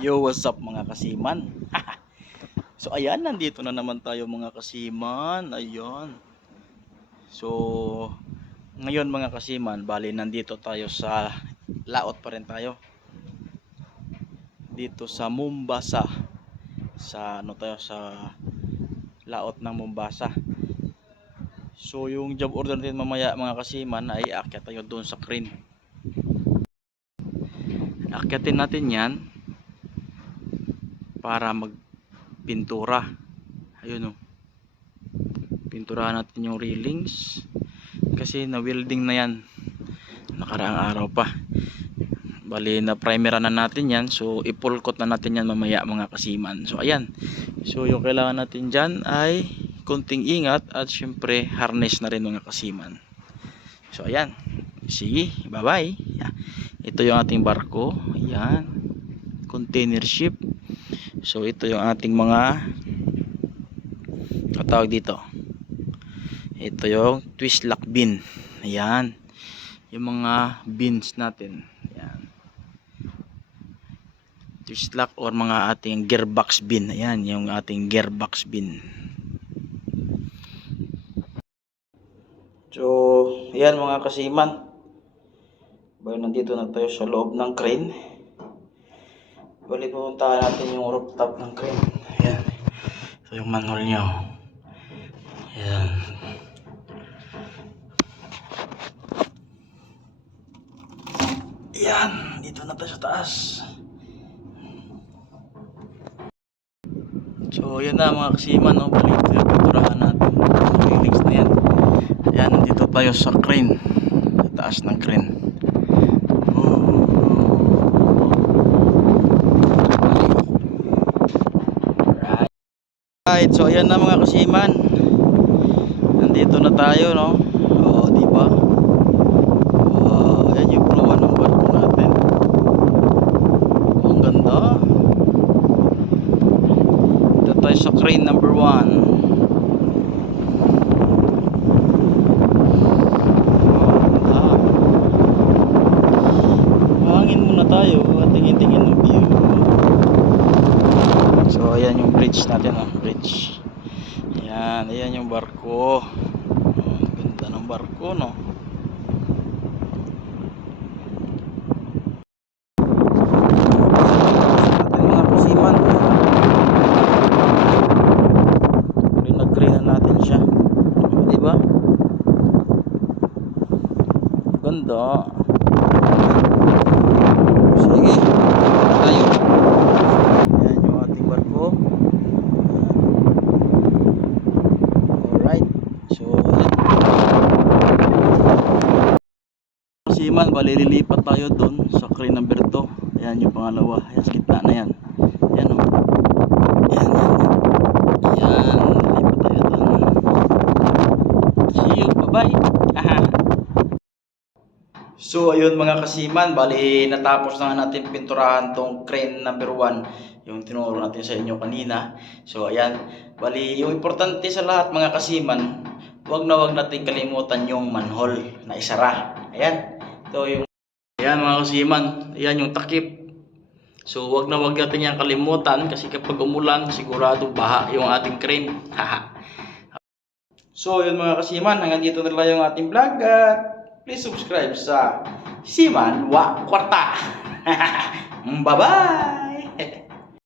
Yo, what's up mga kasiman? So ayan, nandito na naman tayo mga kasiman. Ayun. So ngayon mga kasiman, bali nandito tayo sa laot pa rin tayo. Dito sa Mombasa. Sa ano tayo sa laot ng Mombasa. So yung job order natin mamaya mga kasiman ay aakyat tayo doon sa crane. Aakyatin natin 'yan para magpintura. Ayun oh. Pinturahan natin yung railings kasi na welding na yan nakaraang araw pa. Bali na primeran na natin yan, so i-full coat na natin yan mamaya mga kasiman. So ayan, so yung kailangan natin dyan ay konting ingat at syempre harness na rin mga kasiman. So ayan, sige, bye bye. Ito yung ating barko, ayan, container ship. So ito yung ating mga katawag dito, ito yung twist lock bin. Ayan, yung mga bins natin. Ayan, twist lock or mga ating gearbox bin. Ayan, yung ating gearbox bin. So, ayan mga kasiman. Bali nandito na tayo sa loob ng crane. Bali pupuntahan natin yung rooftop ng crane. Ayan. So, yung manhole nyo. Ayan. Yan, dito na tayo sa taas. So, yan na mga kasiman, no? Balik yung pinturahan natin. Railings na yan. Ayan, nandito tayo sa crane. Sa taas ng crane. Right, so ayan na mga kasiman. Nandito na tayo, no? Oo, di ba? Ayan yung proa ng barko natin. Ang ganda. Dito tayo sa crane number 1. Hangin muna tayo at tingin-tingin ng view. So ayan yung bridge natin, oh, bridge. Ayan, ayan yung barko. Ganda ng barko, no? Ganda. Sige, tayo. Ayan yung ating barko. Alright. So, kasiman, bali lilipat tayo doon sa crane number 2. Ayan yung pangalawa. Ayan sa gitna na yan. Ayan o. Ayan. Ayan. Lilipat tayo doon. See you. Bye-bye. Aha. So ayun mga kasiman, bali natapos na natin pinturahan tong crane number 1, yung tinuro natin sa inyo kanina. So ayan, bali yung importante sa lahat mga kasiman, wag natin kalimutan yung manhole na isara. Ayan, ito yung, ayan mga kasiman, ayan yung takip. So wag natin yan kalimutan kasi kapag umulan sigurado baha yung ating crane. So yun mga kasiman, hanggang dito na lang yung ating vlog at please subscribe sa Siman Wa Kwarta. Bye-bye!